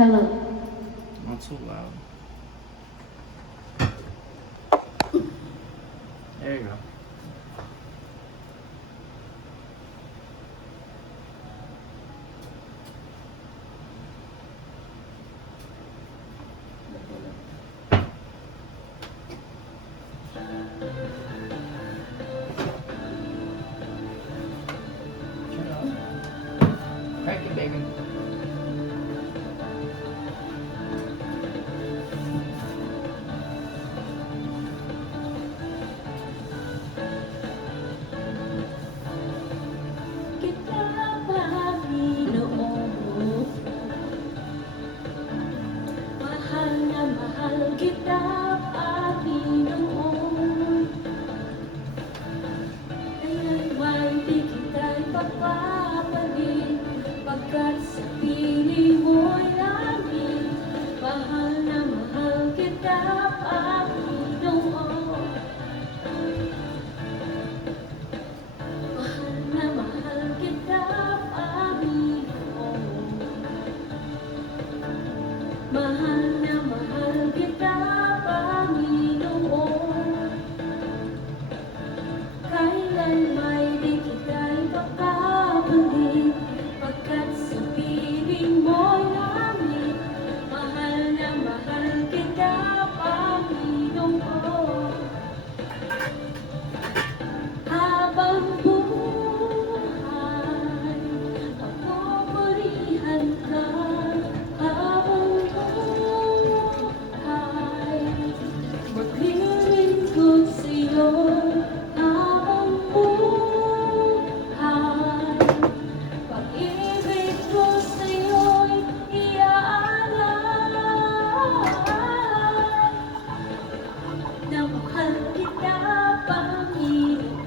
Hello. Not so loud. There you go. Turn it off. Crack the bacon. Kita Panginoon, mahal na mahal kita, Panginoon. Kailanman di kita'y papapalit, pagkat sa piling mo'y langit. Mahal na mahal kita, Panginoon. Mahal na mahal kita, Panginoon. Mahal na mahal kita, Panginoon. Kailanman di kita'y papapalit, pagkat sa piling mo'y langit. Mahal na mahal kita, Panginoon. Habang buhay, papupurihan ka. Habang buhay, maglilingkod sa'yo. Habang buhay, pag-ibig ko sa'yo'y iaalay. Na mahal kita, Panginoon.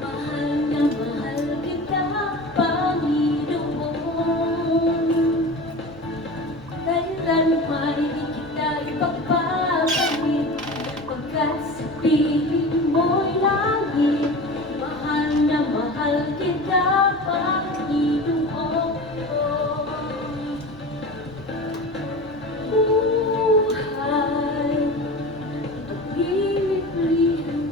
Mahal na mahal kita, Panginoon. Kailanman di kita ipagpapalit, pagkat sa piling mo'y langit. Mahal na mahal kita, Panginoon. Buhay, paglilihan.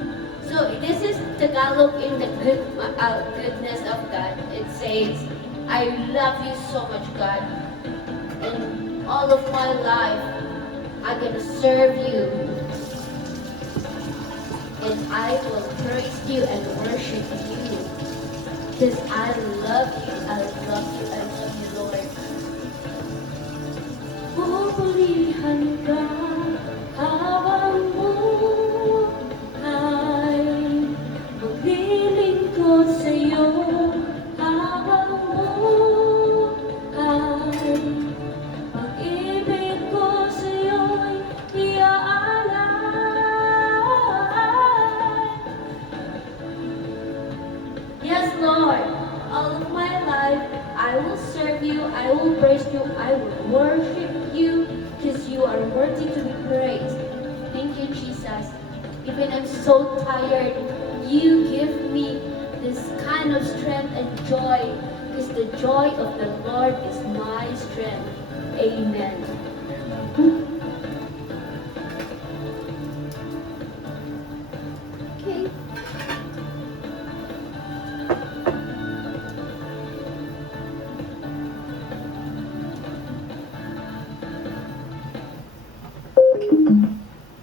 So this is Tagalog in the goodness of God. It says, I love you so much, God. And all of my life, I'm gonna serve you. And I will praise you and worship you. Because I love you, I love you, I love you, Lord. Pupulihan ka habang buhay, maglilingkod sa'yo habang buhay. Pag-ibig ko sa'yo'y iaalay. Yes, Lord, all of my life I will serve you, I will praise you, I will worship you, because you are worthy to be praised. Thank you, Jesus. Even I'm so tired, you give me this kind of strength and joy, because the joy of the Lord is my strength. Amen. Okay.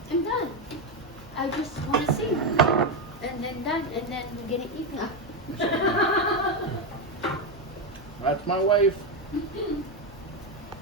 I'm done. I just want to sing. And then done. And then we're gonna eat now. That's my wife.